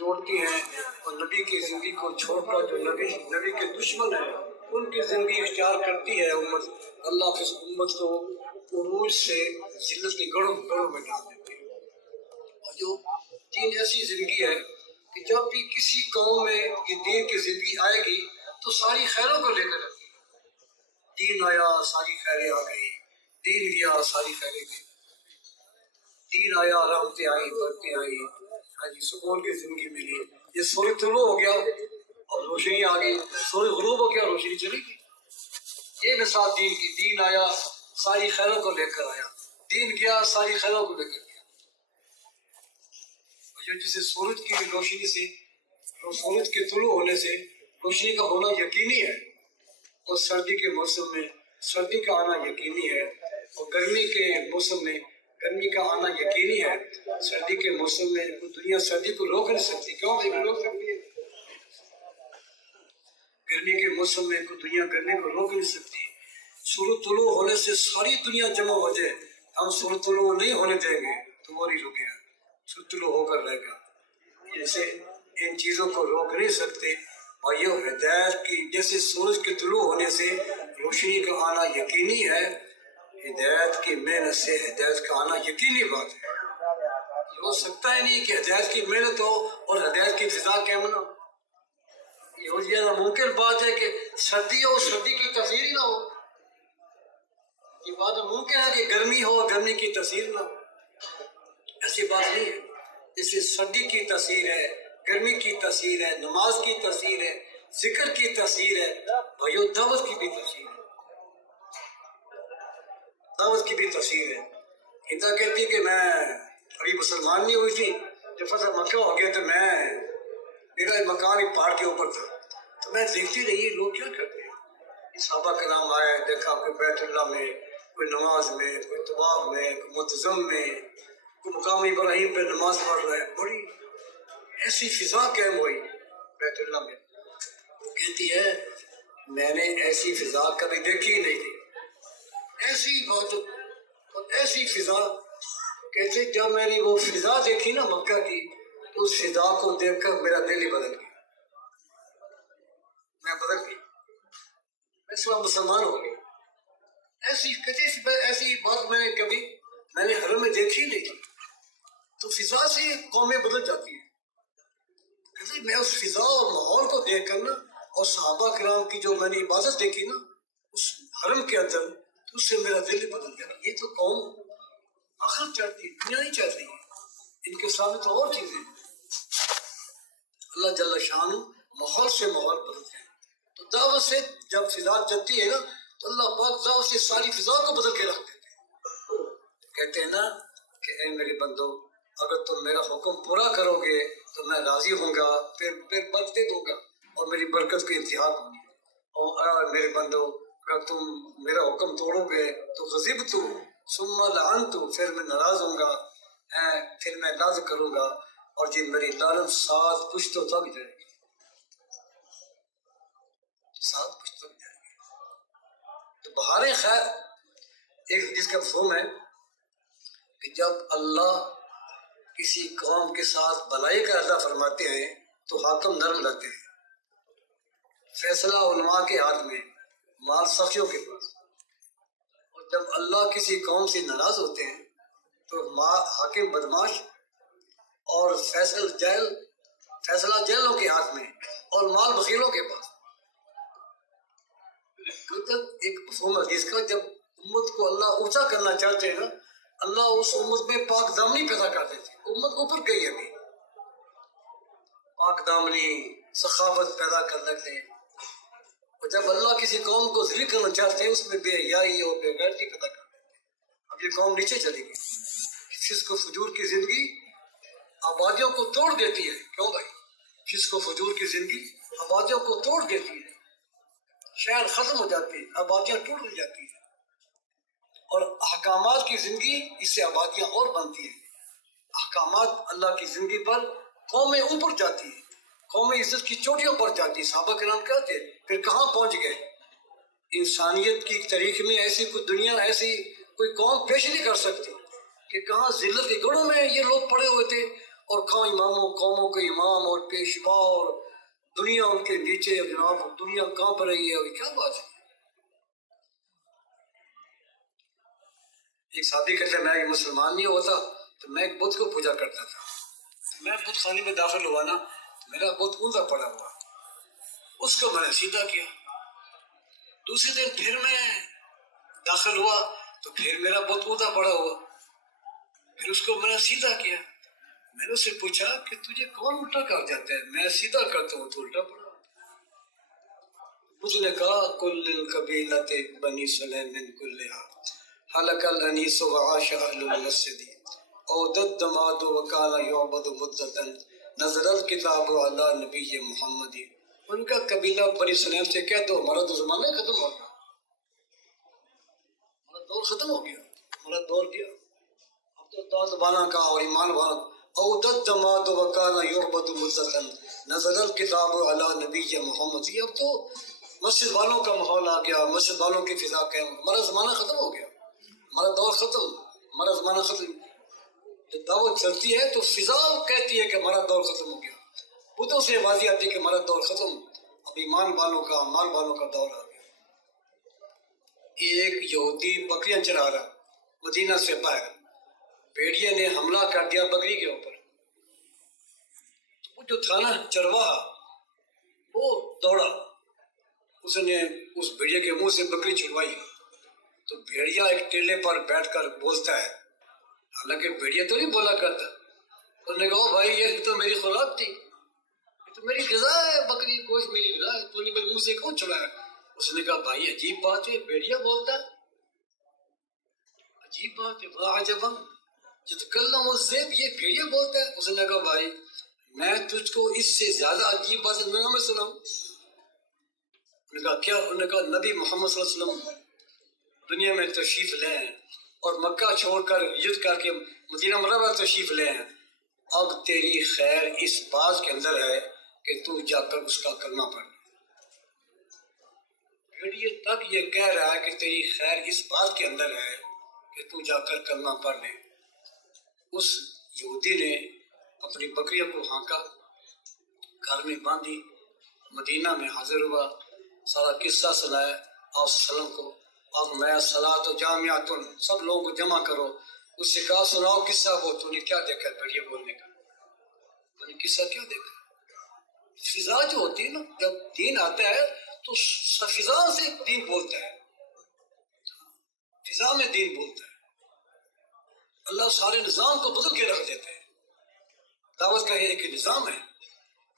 توڑتی ہیں اور نبی کی زندگی کو چھوڑ کر جو نبی کے دشمن ہیں ان کی زندگی اختیار کرتی ہے امت، اللہ اس امت کو عروج سے ذلت کی گڑھوں میں ڈال دیتی ہے۔ اور جو دین ایسی زندگی ہے کہ جب بھی کسی قوم میں یہ دین کی زندگی آئے گی تو ساری خیروں کو لے کر آتی ہے۔ دین آیا ساری خیریں آ گئی، دین گیا ساری خیریں گئی، دین آیا رحمتیں آئی، برکتیں آئی، سکون کی زندگی ملی۔ یہ سورج طلوع ہو گیا اور روشنی آ گئی، سورج غروب ہو گیا روشنی چلی گئی۔ یہ مثال دین کی، دین آیا ساری خیروں کو لے کر آیا، دین گیا ساری خیروں کو لے کر گیا۔ جو جسے سورج کی روشنی سے، سورج کے طلوع ہونے سے روشنی کا ہونا یقینی ہے، اور سردی کے موسم میں سردی کا آنا یقینی ہے، اور گرمی کے موسم میں گرمی کا آنا یقینی ہے۔ سردی کے موسم میں کوئی دنیا سردی کو روک نہیں سکتی، کیوں بھائی روک سکتی ہے؟ گرمی کے موسم میں کوئی دنیا گرمی کو روک نہیں سکتی۔ سورج طلوع ہونے سے ساری دنیا جمع ہو جائے، ہم سورج طلوع نہیں ہونے دیں گے تو وہ نہیں رکے گا، سورج طلوع ہو کر رہے گا۔ جیسے ان چیزوں کو روک نہیں سکتے، اور یہ ہدایت کی، جیسے سورج کے طلوع ہونے سے روشنی کا آنا یقینی ہے، ہدایت کی محنت سے ہدایت کا آنا یقینی بات ہے۔ یہ ہو سکتا ہی نہیں کہ ہدایت کی محنت ہو اور ہدایت کی فضا قائم نہ ہو۔ یہ ہو جانا ممکن بات ہے کہ سردی ہو سردی کی تاثیر ہی نہ ہو۔ یہ بات ممکن ہے کہ گرمی ہو گرمی کی تاثیر نہ ہو، ایسی بات نہیں ہے۔ جیسے سردی کی تاثیر ہے، گرمی کی تاثیر ہے، نماز کی تاثیر ہے، ذکر کی تاثیر ہے، بھائیو دعوت کی بھی تاثیر ہے، دعوت کی بھی تاثیر ہے۔ ہندا کہتی کہ میں ابھی مسلمان نہیں ہوئی تھی، جب فتح مکہ ہو گیا تو میرا مکان ایک پہاڑ کے اوپر تھا، تو میں دیکھتی رہی لوگ کیا کرتے ہیں۔ صحابہ کرام آئے، دیکھا کوئی بیت اللہ میں، کوئی نماز میں، کوئی طواف میں، کوئی متزم میں، کوئی مقام ابراہیم پہ نماز پڑھ رہا ہے، بڑی ایسی فضا قائم ہوئی بیت اللہ میں۔ کہتی ہے میں نے ایسی فضا کبھی دیکھی ہی نہیں تھی، ایسی بات اور ایسی فضا۔ کہتے جب میں نے وہ فضا دیکھی نا مکہ کی، تو اس فضا کو دیکھ کر میرا دل ہی بدل گیا، میں بدل گئی، میں اس وقت مسلمان ہو گئی۔ ایسی بات میں نے حرم میں دیکھی نہیں تھی۔ تو فضا سے قومیں بدل جاتی ہیں۔ کہتے میں اس فضا اور ماحول کو دیکھ کر نا، اور صحابہ کرام کی جو میں نے عبادت دیکھی نا اس حرم کے اندر، تو اس سے میرا دل ہی بدل گیا۔ یہ تو قوم آخرت چاہتی ہے، دنیا نہیں چاہتی ہے، ان کے سامنے تو اور چیزیں ہیں۔ اللہ جل شان ماحول سے ماحول بدلتے ہیں۔ تو دعوت سے جب فضا چلتی ہے نا تو اللہ پاک دعوت سے ساری فضا کو بدل کے رکھ دیتے ہیں۔ کہتے ہیں نا کہ اے میرے بندو، اگر تم میرا حکم پورا کرو گے تو میں راضی ہوں گا، پھر برکتیں دوں گا اور میری برکت کی انتہا ہوگی، اور اے میرے بندو اگر تم میرا حکم توڑو گے تو غضبت ثم لعنت، پھر میں ناراض ہوں گا، پھر میں ناز کروں گا، اور جی میری لعنت سات پشتوں تک جائے گی، سات پشتوں تک جائے گی۔ تو بہار خیر ایک حدیث کا مفہوم ہے کہ جب اللہ کسی قوم کے ساتھ بھلائی کا ارادہ فرماتے ہیں تو حاکم نرم رہتے ہیں، فیصلہ علماء کے ہاتھ میں، مال سخیوں کے پاس۔ اور جب اللہ کسی قوم سے ناراض ہوتے ہیں تو حاکم بدماش اور فیصلہ جیلوں کے ہاتھ میں، اور مال بخیلوں کے پاس۔ ایک مفہوم حدیث کا، جب امت کو اللہ اونچا کرنا چاہتے ہیں نا، اللہ اس امت میں پاک دامنی پیدا کر دیتے ہیں۔ امت اوپر گئی ابھی، پاک دامنی سخاوت پیدا کر دیتے ہیں۔ اور جب اللہ کسی قوم کو ذلیل کرنا چاہتے ہیں اس میں بے حیائی اور بے غیرتی پیدا کر دیتے ہیں۔ اب یہ قوم نیچے چلے گی، فسق و فجور کی زندگی آبادیوں کو توڑ دیتی ہے۔ کیوں بھائی؟ فسق و فجور کی زندگی آبادیوں کو توڑ دیتی ہے، شہر ختم ہو جاتے ہیں، آبادیاں ٹوٹ جاتی ہیں، اور احکامات کی زندگی اس سے آبادیاں اور بنتی ہیں۔ احکامات اللہ کی زندگی پر قومیں اوپر جاتی ہیں، قومیں عزت کی چوٹیوں پر جاتی ہیں۔ صحابہ کرام کہتے ہیں پھر کہاں پہنچ گئے؟ انسانیت کی تاریخ میں ایسی کوئی دنیا، ایسی کوئی قوم پیش نہیں کر سکتی کہ کہاں ذلت کے گڑھوں میں یہ لوگ پڑے ہوئے تھے اور کہاں اماموں قوموں کے امام اور پیشوا اور دنیا ان کے نیچے، جناب دنیا کہاں پر رہی ہے، اور کیا بات ہے؟ ایک صحابی کہتے ہیں میں ایک مسلمان نہیں ہوتا تو میں ایک بت کو پوجا کرتا تھا، میں بت خانے میں داخل ہوا نا، میرا بت اوندا پڑا ہوا، اس کو میں نے سیدھا کیا۔ دوسرے دن پھر میں داخل ہوا تو پھر میرا بت اوندا پڑا ہوا، پھر اس کو میں نے سیدھا کیا۔ میں نے اس سے پوچھا کہ تجھے کون الٹا کر جاتا ہے؟ میں سیدھا کرتا ہوں تو الٹا پڑا۔ اس نے کہا کل القبیلۃ بنی سلیم من کلھا حلق الانیس وعاش اہل المسجد اودت دماد وکان یعبد مدتا نزل الکتاب علی نبی محمد۔ ان کا قبیلہ بنی سلیم سے کہہ دو ہمارا تو زمانہ ختم ہو گیا، ہمارا دور ختم ہو گیا، ہمارا دور گیا، اب تو داد بانا کا اور ایمان والا اودت دماد وکان یعبد مدتا نزل الکتاب علی نبی محمد۔ اب تو مسجد والوں کا ماحول آ گیا، مسجد والوں کی فضا قائم، ہمارا زمانہ ختم ہو گیا، ہمارا دور ختم، ہمارا زمانہ ختم۔ جب دعوت چلتی ہے تو فضا کہتی ہے کہ ہمارا دور ختم ہو گیا، بتوں سے آوازیں آتی ہے کہ ہمارا دور ختم، اب ایمان والوں کا مال والوں کا دور آ گیا۔ ایک یہودی بکریاں چرا رہا مدینہ سے باہر، بھیڑیے نے حملہ کر دیا بکری کے اوپر، وہ جو تھا نا چرواہا وہ دوڑا، اس نے اس بھیڑیے کے منہ سے بکری چھڑوائی، تو بھیڑیا ایک ٹیلے پر بیٹھ کر بولتا ہے، حالانکہ بھیڑیا تو نہیں بولا کرتا، اس نے کہا بھائی یہ تو میری خوراک تھی، یہ تو میری غذا ہے، بکری گوشت میری غذا ہے، تو نے میرے منہ سے کیوں چھڑایا؟ اس نے کہا بھائی عجیب بات ہے، بھیڑیا بولتا ہے، عجیب بات ہے، واہ عجبا یتکلم الذئب، یہ بھیڑیا بولتا ہے۔ اس نے کہا بھائی میں تجھ کو اس سے زیادہ عجیب بات میں سناؤں؟ انہوں نے کہا کیا؟ انہوں نے کہا نبی محمد صلی اللہ علیہ وسلم دنیا میں تشریف لے ہیں اور مکہ چھوڑ کر ہجرت کر کے مدینہ منورہ تشریف لے ہیں، اب تیری خیر اس بات کے اندر ہے کہ تو جا کر اس کا کلمہ پڑھ۔ بھیڑیے تک یہ کہہ رہا ہے کہ تیری خیر اس بات کے اندر ہے کہ تو جا کر کلمہ پڑھ لے۔ اس یہودی نے اپنی بکریوں کو ہانکا، گھر میں باندھی، مدینہ میں حاضر ہوا، سارا قصہ سنایا آپ صلی اللہ علیہ وسلم کو، اب میں صلاۃ و جامعۃ، سب لوگوں کو جمع کرو، اس سے کہا سناؤ قصہ، وہ تو نے کیا دیکھا ہے بڑھیا بولنے کا، تو نے قصہ کیا دیکھا؟ فضا جو ہوتی ہے نا، جب دین آتا ہے تو فضا سے دین بولتا ہے، فضا میں دین بولتا ہے، اللہ سارے نظام کو بدل کے رکھ دیتا ہے۔ دعوت کا ایک نظام ہے،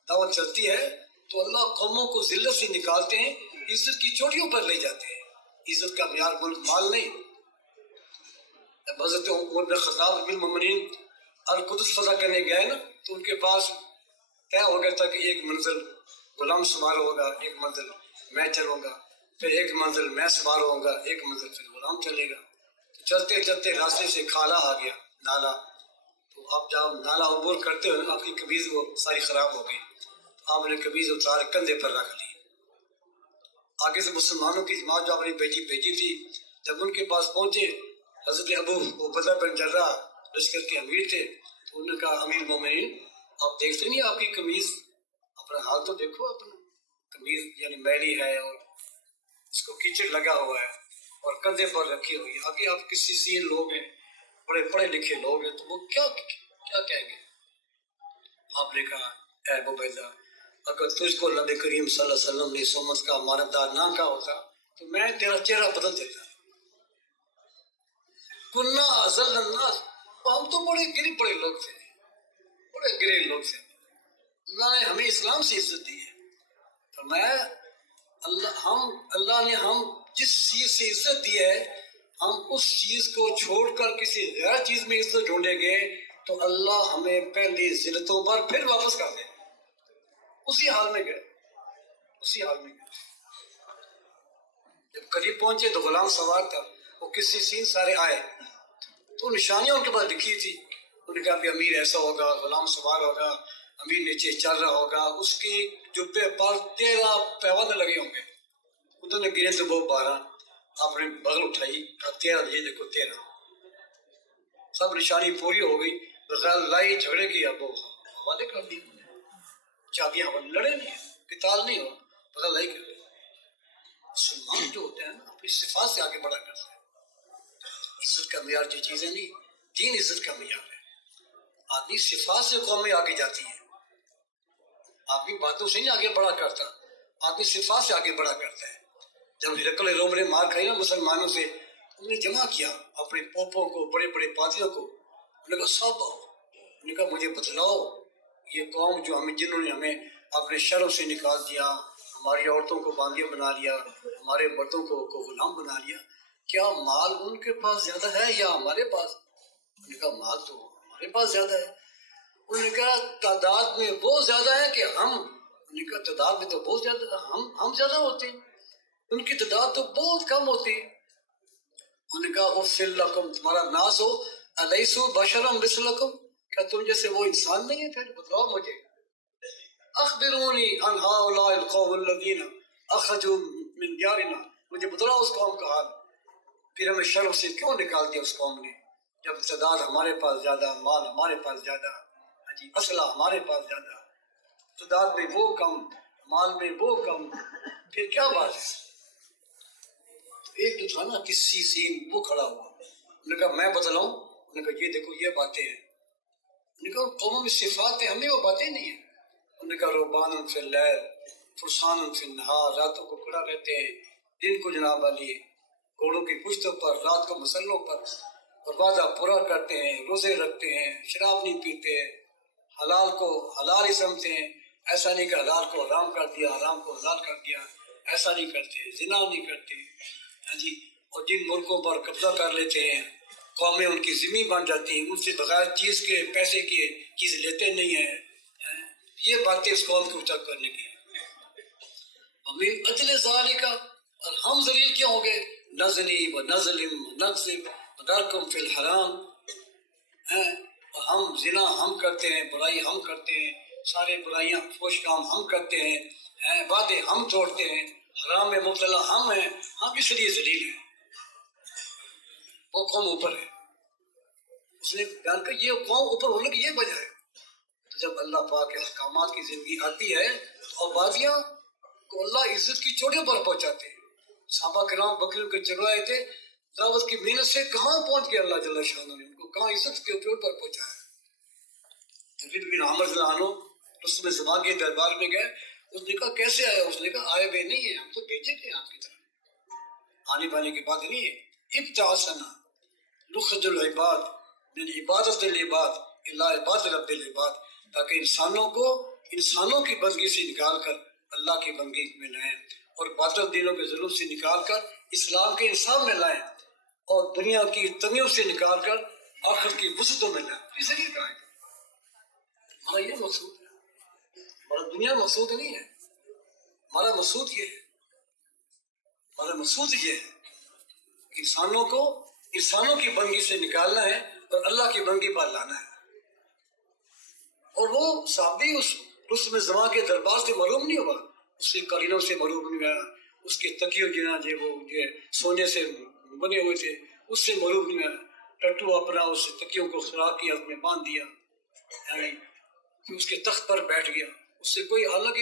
دعوت چلتی ہے تو اللہ قوموں کو ذلت سے نکالتے ہیں، عزت کی چوٹیوں پر لے جاتے ہیں۔ عزت کا معیار ملک مال نہیں۔ جب حضرت عمر بن خطاب بن المؤمنین القدس فتح کرنے گئے نا، تو ان کے پاس طے ہو گیا تھا کہ ایک منزل غلام سوار ہوگا، ایک منزل میں چلوں گا، پھر ایک منزل میں سوار ہوں گا، ایک منزل پھر غلام چلے گا۔ تو چلتے چلتے راستے سے کھالا آ گیا، نالا، تو آپ جب نالا عبور کرتے ہو آپ کی قمیض وہ ساری خراب ہو گئی، آپ نے قمیض اتار کندھے پر رکھ لی۔ آگے سے مسلمانوں کی جماعت جو اپنی بیٹی بھیجی تھی، جب ان کے پاس پہنچے، حضرت ابو عبیدہ بن جرح لشکر کے امیر تھے، تو انہوں نے کہا امیر مومنین آپ دیکھتے نہیں آپ کی قمیض، اپنا حال تو دیکھو، اپنا قمیض یعنی میلی ہے اور اس کو کیچڑ لگا ہوا ہے اور کندھے پر رکھی ہوئی ہے، آگے آپ کسی سین لوگ ہیں، بڑے پڑھے لکھے لوگ ہیں، تو وہ کیا کہیں گے؟ آپ نے کہا اے ابو عبیدہ اگر تجھ کو نبی کریم صلی اللہ علیہ وسلم نے سمت کا ماندار نہ کہا ہوتا تو میں تیرا چہرہ بدل دیتا۔ کنہ ازل الناس، ہم تو بڑے گرے پڑے لوگ تھے، بڑے گرے لوگ تھے، اللہ نے ہمیں اسلام سے عزت دی ہے، فرمایا اللہ نے ہم جس چیز سے عزت دی ہے، ہم اس چیز کو چھوڑ کر کسی غیر چیز میں عزت ڈھونڈیں گے تو اللہ ہمیں پہلی ذلتوں پر پھر واپس کر دے۔ اسی حال میں گئے، اسی حال میں گئے۔ جب قریب پہنچے تو غلام سوار تھا، وہ کسی سین سارے آئے تو نشانیاں ان کے پاس لکھی تھی، انہوں نے کہا کہ امیر ایسا ہوگا، غلام سوار ہوگا، امیر نیچے چل رہا ہوگا، اس کی جبے پر 13 پیوند لگے ہوں گے، انہوں نے گنے تو وہ 12، آپ نے بغل اٹھائی، 13 یہ دیکھو 13، سب نشانی پوری ہو گئی۔ بغیر لڑائی جھگڑے کی اب وہ حوالے کر دی، چابیاں حوالے، لڑے نہیں، قتال نہیں ہوا، بغیر لڑائی کر دی۔ مسلمان جو ہوتے ہیں نا اپنی صفات سے آگے بڑھا کرتے ہیں۔ عزت کا معیار جو چیزیں نہیں، دین عزت کا معیار ہے۔ آدمی صفات سے قومیں آگے جاتی ہیں، آدمی باتوں سے نہیں آگے بڑھا کرتا، آدمی صفات سے آگے بڑھا کرتا ہے۔ جب ہرقل روم نے مار کھائی نا مسلمانوں سے، انہوں نے جمع کیا اپنے پوپوں کو، بڑے بڑے پادریوں کو، انہوں نے کہا سب آؤ، انہوں نے کہا مجھے بتلاؤ یہ قوم جو ہمیں، جنہوں نے ہمیں اپنے شروں سے نکال دیا، ہماری عورتوں کو باندیا بنا لیا، ہمارے مردوں کو غلام بنا لیا، کیا مال ان کے پاس زیادہ ہے یا ہمارے پاس؟ انہوں نے کہا مال تو ہمارے پاس زیادہ ہے۔ انہوں نے کہا تعداد میں بہت زیادہ ہے کہ ہم، انہوں نے کہا تعداد میں تو بہت زیادہ ہم زیادہ ہوتے ہیں، ان کی تعداد تو بہت کم ہوتی ہے۔ انہوں نے کہا افل لکم، تمہارا ناس ہو، الیسوا بشرا مثلکم، کیا تم جیسے وہ انسان نہیں ہے؟ پھر بتلاؤ مجھے، اخبرونی عن هؤلاء القوم الذین اخرجوا من دیارنا، مجھے بتلاؤ اس قوم کا حال، پھر ہمیں شرم سے کیوں نکال دیا اس قوم نے، جب تعداد ہمارے پاس زیادہ، مال ہمارے پاس زیادہ، جی اسلحہ ہمارے پاس زیادہ، تعداد میں وہ کم، مال میں وہ کم، پھر کیا بات ہے؟ ایک جو تھا نا کسی سین وہ کھڑا ہوا، انہوں نے کہا میں بتلاؤں؟ انہوں نے کہا یہ دیکھو یہ باتیں ہیں۔ انہوں نے کہا قوموں میں صفات ہیں، ہمیں وہ باتیں نہیں ہیں۔ انہوں نے کہا رہبان فی اللیل فرسان فی النہار، راتوں کو کھڑا رہتے ہیں، دن کو جناب علی گھوڑوں کی پشتوں پر، رات کو مسلوں پر، اور وعدہ پورا کرتے ہیں، روزے رکھتے ہیں، شراب نہیں پیتے، حلال کو حلال ہی سمجھتے ہیں، ایسا نہیں کہ حلال کو حرام کر دیا، حرام کو حلال کر دیا، ایسا نہیں کرتے، زنا نہیں کرتے، ہاں جی، اور جن ملکوں پر قبضہ کر لیتے ہیں قومیں ان کی ذمہ بن جاتی ہیں، ان سے بغیر چیز کے، پیسے کے چیز لیتے نہیں ہیں۔ یہ باتیں اس قوم کو اونچا کرنے کی۔ ومن اجل ذالک، اور ہم ذلیل کیوں ہو گئے؟ نزلی و نظلم و نقذب ونرکم فی الحرام، اور ہم زنا ہم کرتے ہیں، برائی ہم کرتے ہیں، سارے برائیاں فوش کام ہم کرتے ہیں، وعدے ہم توڑتے ہیں، حرام میں مبتلا ہم ہیں، ہم اس لیے ذلیل ہیں۔ وہ قوم اوپر ہے، اس نے بیان کر یہ قوم اوپر ہونے کی یہ وجہ ہے۔ تو جب اللہ پاک کے احکامات کی زندگی آتی ہے تو آبادیاں کو اللہ عزت کی چوٹیوں پر پہنچاتے ہیں۔ صحابہ کرام بکریوں کے چروائے تھے، دعوت کی محنت سے کہاں پہنچ گئے اللہ جل شانہ نے ان کو کہاں عزت کے چوٹ پر پہنچایا۔ جبریل بن عامر رضی اللہ عنہ رسول زمان کے دربار میں گئے، اس نے کہا کیسے آئے؟ اس نے کہا آئے ہوئے نہیں ہیں، ہم تو بھیجے گئے آپ کی طرف، آنے بانے کی بات نہیں ہے۔ ابتعثنا نخرج العباد من عبادت العباد الی عباد رب العباد، تاکہ انسانوں کو انسانوں کی بندگی سے نکال کر اللہ کی بندگی میں لائیں، اور باطل دینوں کے ظلم سے نکال کر اسلام کے انصاف میں لائیں، اور دنیا کی تمیوں سے نکال کر آخرت کی وسعتوں میں لائیں۔ اس لیے کہا ہے ہمارا یہ مقصود ہے، ہمارا دنیا مقصود نہیں ہے، ہمارا مقصود یہ ہے، ہمارا مقصود یہ ہے کہ انسانوں کو انسانوں کی بندگی سے نکالنا ہے اور اللہ کی بندگی پر لانا ہے۔ اور وہ صحابی اس رسم زمان کے دربار سے معلوم نہیں ہوا، اس کے قرینوں سے معلوم نہیں ہوا، اس کے تکیوں جنا وہ جو سونے سے بنے ہوئے تھے اس سے معلوم نہیں ہوا، ٹٹو اپنا اس تکیوں کو سراغ کیا، اس میں باندھ دیا، یعنی کہ اس کے تخت پر بیٹھ گیا، اس سے کوئی الگ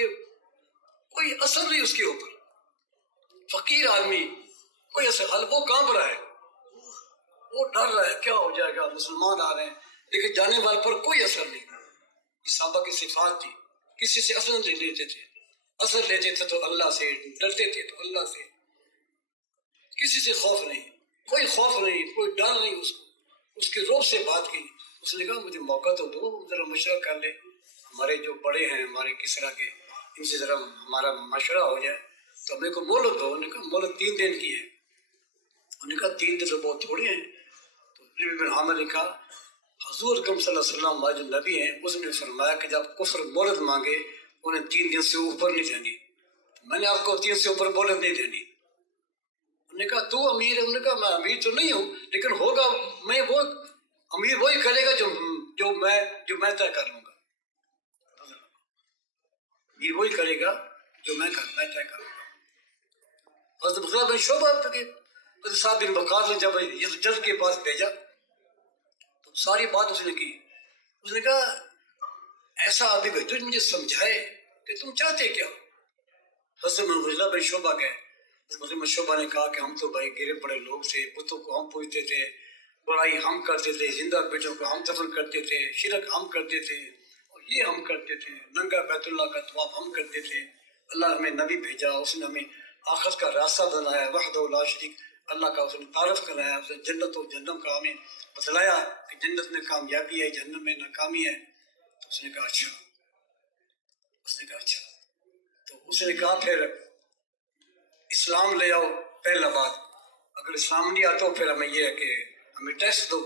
کوئی اثر نہیں اس کے اوپر، فقیر آدمی کوئی اثر، حل وہ کانپ رہا ہے، وہ ڈر رہا ہے کیا ہو جائے گا، مسلمان آ رہے ہیں، لیکن جانے والے پر کوئی اثر نہیں۔ صحابہ کی صفات تھی، کسی سے اثر نہیں لیتے تھے، اثر لیتے تھے تو اللہ سے، ڈرتے تھے تو اللہ سے، کسی سے خوف نہیں، کوئی خوف نہیں، کوئی ڈر نہیں، اس کے روح سے بات کی۔ اس نے کہا مجھے موقع تو دو، ذرا مشورہ کر لے، ہمارے جو بڑے ہیں ہمارے کسرا کے، ان سے ذرا ہمارا مشورہ ہو جائے، تو میرے کو مہلت دو۔ انہوں نے کہا مہلت 3 دن کی ہے۔ انہوں نے کہا 3 دن تو بہت تھوڑے ہیں۔ تو ابن عامر نے کہا حضور اکرم صلی اللہ علیہ وسلم ہمارے جو نبی ہیں اس نے فرمایا کہ جب کفر مہلت مانگے انہیں 3 دن سے اوپر نہیں دینی، میں نے آپ کو 3 سے اوپر مہلت نہیں دینی۔ انہوں نے کہا تو امیر ہے؟ انہوں نے کہا میں امیر تو نہیں ہوں، لیکن ہوگا میں وہ امیر وہی کرے گا جو میں طے کر لوں گا، امیر وہی کرے گا جو میں طے کروں گا۔ حضرت عبداللہ بن شعبہ حضرت صاحب بن وقاص نے جب جلد کے پاس بھیجا تو ساری بات اس نے کی، اس نے کہا ایسا آدمی بھیجو جو مجھے سمجھائے کہ تم چاہتے کیا ہو. حضرت مغلہ بھائی شعبہ گئے. حضرت شعبہ نے کہا کہ ہم تو بھائی گرے پڑے لوگ تھے، بتوں کو ہم پوجتے تھے، برائی ہم کرتے تھے، زندہ بیٹوں کو ہم دفن کرتے تھے، شرک ہم کرتے تھے، اور یہ ہم کرتے تھے، ننگا بیت اللہ کا طواف ہم کرتے تھے. اللہ نے ہمیں نبی بھیجا، اس نے ہمیں آخرت کا راستہ بنایا، وحدہ لا شریک اللہ کا اس نے تعارف کرایا، اس نے جنت و جہنم کا ہمیں بتلایا کہ جنت میں کامیابی ہے، جہنم میں ناکامی ہے. تو اس نے کہا اچھا، اس نے کہا اچھا. تو اس نے کہا پھر اسلام لے آؤ. پہلا بات، اگر اسلام نہیں آتا پھر ہمیں یہ ہے کہ ہمیں ٹیکس دو،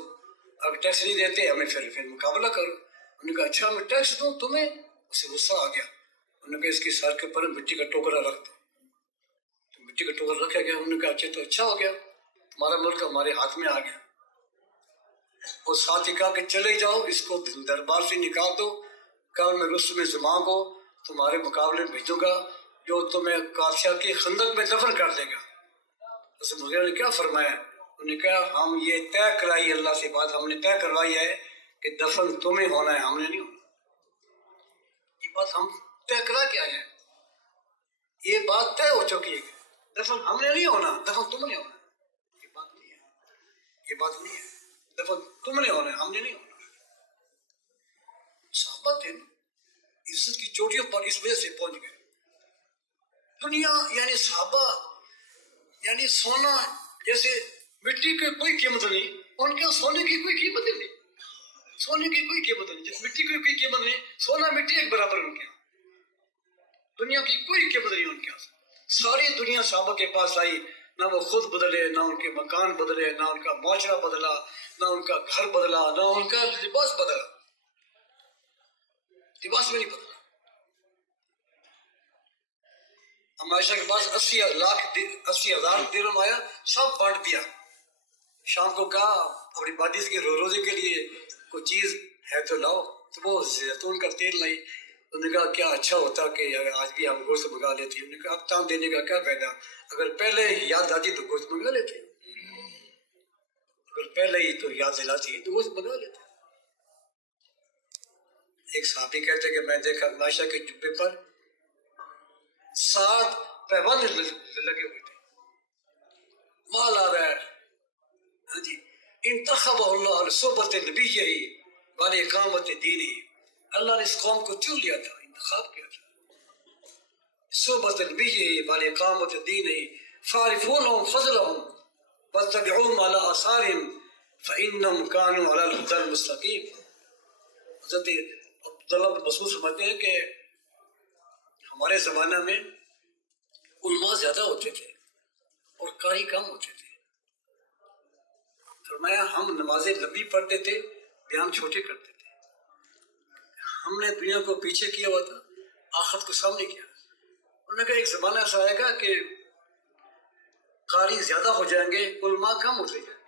اگر ٹیکس نہیں دیتے ہمیں پھر مقابلہ کرو. انہوں نے کہا اچھا میں ٹیکس دوں تمہیں؟ اسے غصہ آ گیا. انہوں نے کہا اس کے سر کے اوپر مٹی کا ٹوکرا رکھ دو. تو مٹی کا ٹوکرا رکھا گیا. انہوں نے کہا اچھا تو اچھا ہو گیا، تمہارا ملک ہمارے ہاتھ میں آ گیا. اور ساتھ ہی کہا کہ چلے جاؤ، اس کو دربار سے نکال دو، کل میں رستم زمان کو تمہارے مقابلے میں بھیجوں گا جو تمہیں کاشیا کی خندق میں دفن کر دے گا. اس مغیرہ نے کیا فرمایا؟ انہوں نے کہا ہم یہ طے کرائی اللہ سے بات، ہم نے طے کروائی ہے کہ دفن تمہیں ہونا ہے، ہم نے نہیں ہونا. یہ بات ہم طے کرا کے آئے ہیں، یہ بات طے ہو چکی ہے، دفن ہم نے نہیں ہونا، دفن تم نے ہونا. یہ بات نہیں ہے، یہ بات نہیں ہے، دفن تم نے ہونا ہے، ہم نے نہیں ہونا. صحابہ تھے عزت کی چوٹیوں پر اس وجہ سے پہنچ گئے. دنیا یعنی صحابہ یعنی سونا جیسے مٹی کی کوئی قیمت نہیں، ان کے سونے کی کوئی قیمت نہیں، سونے کی کوئی قیمت نہیں، جس مٹی کی کوئی قیمت نہیں، سونا مٹی ایک برابر ان کے. دنیا کی کوئی قیمت نہیں ان کے. ساری دنیا صحابہ کے پاس آئی، نہ وہ خود بدلے، نہ ان کے مکان بدلے، نہ ان کا معاشرہ بدلا، نہ ان کا گھر بدلا، نہ ان کا لباس بدلا. لباس میں نہیں بدلا. عائشہ کے پاس 80,000 درہم آیا، سب بانٹ دیا. شام کو کہا اپنی بادی کے روزے کے لیے کوئی چیز ہے تو لاؤ، تو وہ زیتون کا تیل لائی. انہوں نے کہا کیا اچھا ہوتا کہ آج بھی ہم گوشت منگا لیتے. انہوں نے کہا اب تان دینے کا کیا فائدہ، اگر پہلے ہی یاد آتی تو گوشت منگا لیتے، اگر پہلے ہی تو یاد دلاتی تو گوشت منگا لیتے. ایک صحابی کہتے کہ میں دیکھا عائشہ کے جبے پر 7 پیبند لگے ہوئے تھے، مال آ رہا ہے جی. انتخب اللہ علیہ صحبت نبی یہی والے اقامت دینی، اللہ نے اس قوم کو چن لیا تھا، انتخاب کیا تھا. صحبت نبی یہی والے اقامت دینی فارفونہم فضلہم واتبعوہم علی آثارہم فإنہم کانوا علی الہدی المستقیم. حضرت عبداللہ بن مسعود فرماتے ہیں کہ ہمارے زمانہ میں علماء زیادہ ہوتے تھے اور قاری کم ہوتے تھے. فرمایا ہم نمازیں لمبی پڑھتے تھے، بیان چھوٹے کرتے تھے. ہم نے دنیا کو پیچھے کیا ہوا تھا، آخرت کو سامنے کیا. انہوں نے کہا ایک زمانہ ایسا آئے گا کہ قاری زیادہ ہو جائیں گے، علماء کم ہوتے جائیں گے،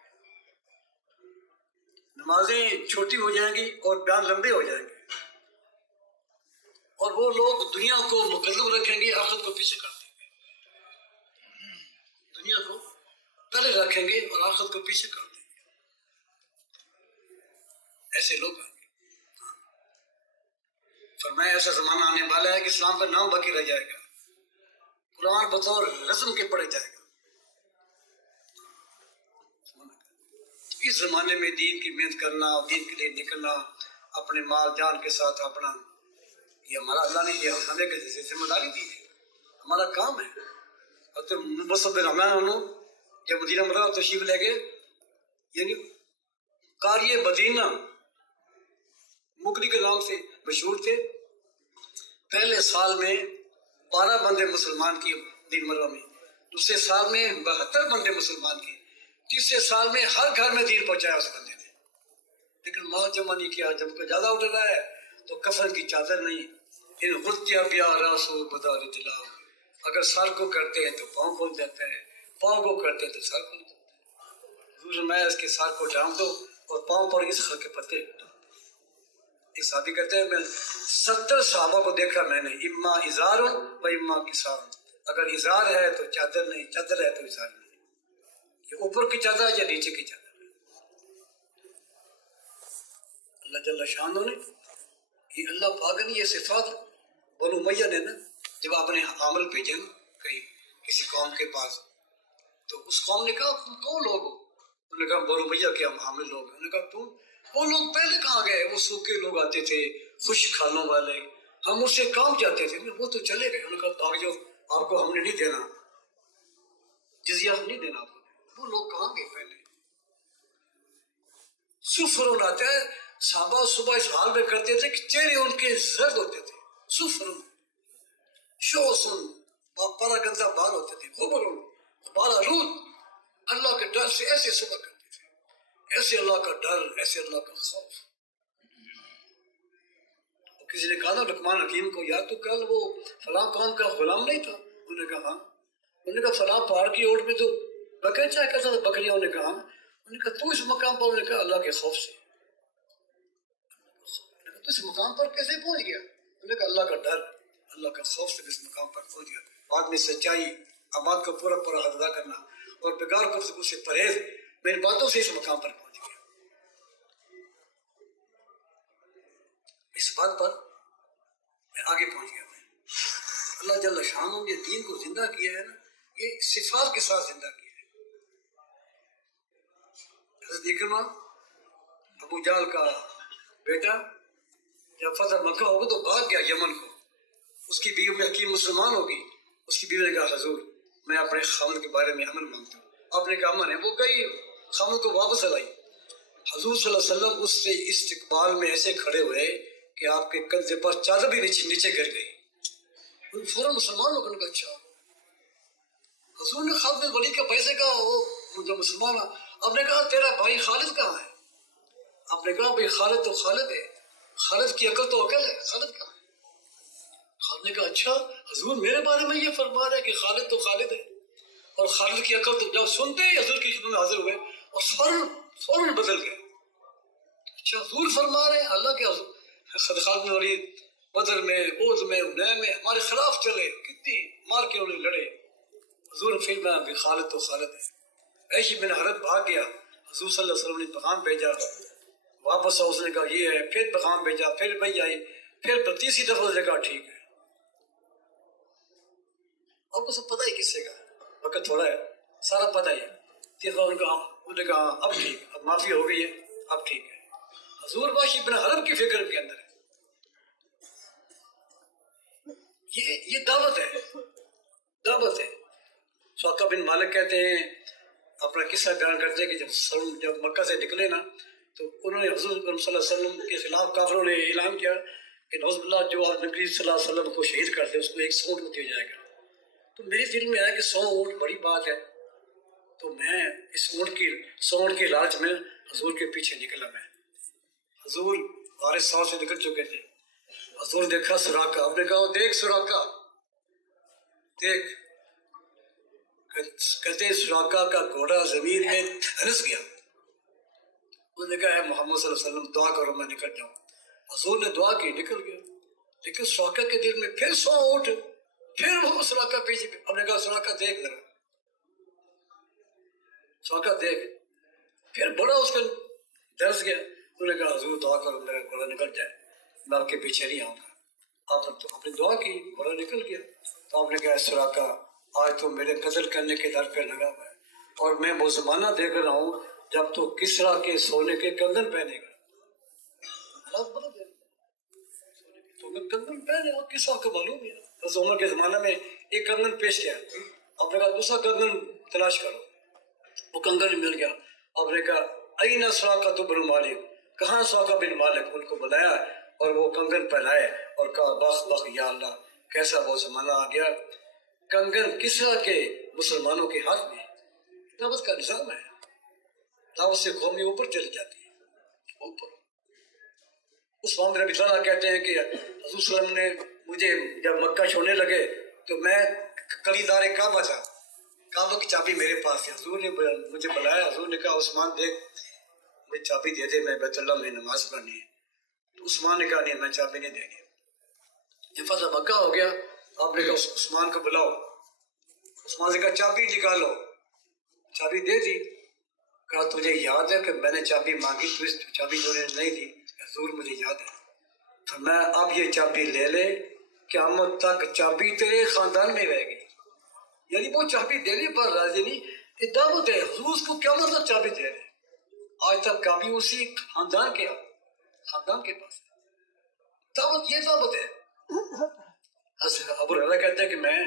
نمازیں چھوٹی ہو جائیں گی اور بیان لمبے ہو جائیں گے، اور وہ لوگ دنیا کو مقدم رکھیں گے، آخرت کو پیچھے کر دیں گے. دنیا کو پہلے رکھیں گے اور آخرت کو پیچھے کر دیں گے. ایسے لوگ آئیں گے. فرمایا ایسا زمانہ آنے والا ہے کہ اسلام کا نام باقی رہ جائے گا، قرآن بطور رسم کے پڑھے جائے گا. اس زمانے میں دین کی محنت کرنا اور دین کے لیے نکلنا اپنے مال جان کے ساتھ اپنا، یہ ہمارا اللہ نے یہ ہمیں ذمہ داری دی ہے، ہمارا کام ہے. اور تو مصعب بن عمیر انہوں جب مدینہ منورہ تشریف لے گئے، یعنی قاری مدینہ مقری کے نام سے مشہور تھے. پہلے سال میں 12 بندے مسلمان کیے دین مرہ میں، دوسرے سال میں 72 بندے مسلمان کیے، تیسرے سال میں ہر گھر میں دین پہنچایا اس بندے نے. لیکن مال جمع نہیں کیا. جب کوئی زیادہ اٹھ رہا ہے تو کفن کی چادر نہیں. ان غتیا بیا راسو بدار جلا، اگر سر کو کرتے ہیں تو پاؤں کھول جاتا ہے، پاؤں کو کرتے ہیں تو سر کھول جاتا ہے. حضور میں اس کے سر کو ڈھانپ دو اور پاؤں پر اس خر کے پتے. ایک صحابی کہتے ہیں میں 70 صحابہ کو دیکھا میں نے، اما ازار و اما کسار، اگر ازار ہے تو چادر نہیں، چادر ہے تو ازار نہیں. یہ اوپر کی چادر ہے یا نیچے کی چادر ہے. اللہ جل شانہ نے یہ اللہ پاک نے یہ صفات بنو امیہ نے نا جب آپ نے عامل بھیجے نا کہیں کسی قوم کے پاس تو اس قوم نے کہا تم کون لوگ ہو؟ انہوں نے کہا بنو امیہ کے ہم عامل لوگ ہیں. انہوں نے کہا تم وہ لوگ پہلے کہاں گئے؟ وہ سوکھے لوگ آتے تھے خوش کھالوں والے, ہم اس سے کام جاتے تھے, وہ تو چلے گئے. انہوں نے کہا بھاگ جاؤ, آپ کو ہم نے نہیں دینا جزیہ نہیں دینا آپ کو. وہ لوگ کہاں گئے پہلے؟ سفرون آتا ہے, صحابہ صبح اس حال میں کرتے تھے کہ چہرے ان کے زرد ہوتے تھے. سفرون شوسن پارا گندا بال ہوتے تھے, غبرون بارا رود, اللہ کے ڈر سے ایسے صبح کرتے تھے, ایسے اللہ کا ڈر, ایسے اللہ کا خوف. کسی نے کہا نا لقمان حکیم کو, یا تو کل وہ فلاں قوم کا غلام نہیں تھا؟ انہوں نے کہا ہاں. انہوں نے کہا فلاں پہاڑ کی اوٹ میں تو بکرے چاہ کرتا تھا بکریاں؟ انہوں نے کہا ہاں. انہوں نے کہا تو اس مقام پر؟ انہوں نے کہا اللہ کے خوف سے. تو اس مقام پر کیسے پہنچ گیا؟ انہوں نے کہا اللہ کا ڈر, اللہ کا خوف سے اس مقام پر پہنچ گیا. بعد میں سچائی آباد کو پورا پورا ادا کرنا اور بیکار گفتگو سے پرہیز, میری باتوں سے اس مقام پر پہنچ گیا. اس بات پر میں آگے پہنچ گیا. اللہ جل شانہ نے دین کو زندہ کیا ہے نا, یہ صفات کے ساتھ زندہ کیا ہے. حضرت اکرمہ ابو جہل کا بیٹا جب فتح مکہ ہوگا تو بھاگ گیا یمن کو. اس کی بیوی میں حکیم مسلمان ہوگی. اس کی بیوی نے کہا حضور میں اپنے خاوند کے بارے میں امن مانگتا ہوں. آپ نے کہا امن ہے. وہ گئی خاوند کو واپس لائی. حضور صلی اللہ علیہ وسلم اس سے استقبال میں ایسے کھڑے ہوئے کہ آپ کے کندھے پر چادر بھی نیچے گر گئی. فوراً مسلمان لوگوں نے کہا اچھا. حضور نے خالد بن ولید کا بھائی سے کہا وہ جو مسلمان ہے. آپ نے کہا تیرا بھائی خالد کہاں ہے؟ آپ نے کہا بھائی خالد تو خالد ہے, خالد کی عقل تو عقل ہے, خالد کہاں ہے؟ خالد نے کہا اچھا حضور میرے بارے میں یہ فرما رہے کہ خالد تو خالد ہے اور خالد کی عقل تو. جب سنتے ہی حضور کی خدمت میں حاضر ہوئے اور فوراً بدل گئے. اچھا حضور فرما رہے ہیں اللہ کے حضور خالد بن ولید بدر میں, اوت میں, حنین میں ہمارے خلاف چلے, کتنی مار کے انہیں لڑے. حضور فرمایا بھی خالد تو خالد ہے. عیش بن حرب بھاگ گیا. حضور صلی اللہ علیہ وسلم نے پیغام بھیجا, واپس آؤ. اس نے کہا یہ ہے. پھر پیغام بھیجا, پھر بھائی آئی, پھر تیسری دفعہ اس نے کہا ٹھیک ہے. آپ کو سب پتہ ہی کس سے کا, وقت تھوڑا ہے, سارا پتہ ہی ہے. تیسرا انہوں نے کہا اب ٹھیک, اب معافی ہو گئی ہے, اب ٹھیک ہے. حضور وحش بن حرب کی فکر کے اندر ہے. یہ دعوت ہے, دعوت ہے. سواقہ بن مالک کہتے ہیں, اپنا قصہ بیان کرتے ہیں کہ جب مکہ سے نکلے نا تو انہوں نے حضور صلی اللہ علیہ وسلم کے خلاف کافروں نے اعلان کیا کہ نعوذ باللہ جو آپ نبی صلی اللہ علیہ وسلم کو شہید کرتے اس کو ایک سونٹ کو دیا جائے گا. تو میرے دل میں آیا کہ 100 اونٹ بڑی بات ہے. تو میں اس اونٹ کی لالچ میں حضور کے پیچھے نکلا. میں حضور ہمارے ساتھ سے نکل چکے تھے. حضور دیکھا سراقہ, آپ نے کہا دیکھ سراقہ دیکھ. کہتے سراقہ کا گھوڑا زمین میں دھنس گیا. انہوں نے کہا محمد صلی اللہ علیہ وسلم دعا کرو میں نکل جاؤں. حضور نے دعا کی, نکل گیا. لیکن سراقہ کے دل میں پھر 100 اونٹ, پھر وہ سراقہ پیچھے. ہم نے کہا سراقہ دیکھ ذرا, سراقہ دیکھ. پھر بڑا اس کا درس گیا. انہوں نے کہا حضور دعا کرو میرا گھوڑا نکل جائے, میں آپ کے پیچھے نہیں آؤں گا. آپ نے دعا کی, گھوڑا نکل گیا. تو آپ نے کہا سراقہ آج تو میرے قتل کرنے کے در پہ لگا ہوا ہے, اور میں وہ زمانہ دیکھ رہا ہوں جب تو کسرا کے سونے کے کنگن پہنے گا. کنگن پہنے اور کسرا کو معلوم ہے. حضرت عمر کے زمانے میں ایک کنگن پیش کیا, آپ نے کہا دوسرا کنگن تلاش کرو. وہ کنگن مل گیا. آپ نے کہا اینا سراقہ بن مالک, کہاں سراقہ بن مالک. ان کو بلایا اور وہ کنگن پہنائے اور کہا بخ بخ یا اللہ, کیسا وہ زمانہ آ گیا. کنگن کسرا کے مسلمانوں کے ہاتھ میں. دعوت کا نظام ہے, دعوت سے قومی اوپر چلی جاتی ہے, اوپر. عثمان بن ابی طلحہ کہتے ہیں کہ حضور صلی اللہ علیہ وسلم نے مجھے جب مکہ چھوڑنے لگے تو میں خریدار کعبہ تھا, کعبہ کی چابی میرے پاس ہے. حضور نے مجھے بلایا. حضور نے کہا عثمان دیکھ مجھے چابی دے دے, میں بیت اللہ میں نماز پڑھنی ہے. تو عثمان نے کہا نہیں میں چابی نہیں دیں گی. جب فتح مکہ ہو گیا آپ نے کہا عثمان کو بلاؤ. عثمان سے کہا چابی نکالو. چابی دے دی. کہا تجھے یاد ہے کہ میں نے چابی مانگی تو اس چابی جو نے نہیں دی. حضور مجھے یاد ہے، فرمایا اب یہ چابی لے لے، قیامت تک چابی تیرے خاندان میں رہے گی. یعنی وہ چابی دینے پر راضی نہیں، یہ دعوت ہے. حضور اس کو کیا مطلب چابی دے رہے ہیں؟ آج تک چابی اسی خاندان کے پاس ہے. دعوت یہ دعوت ہے. ابو ہریرہ کہتے ہیں کہ میں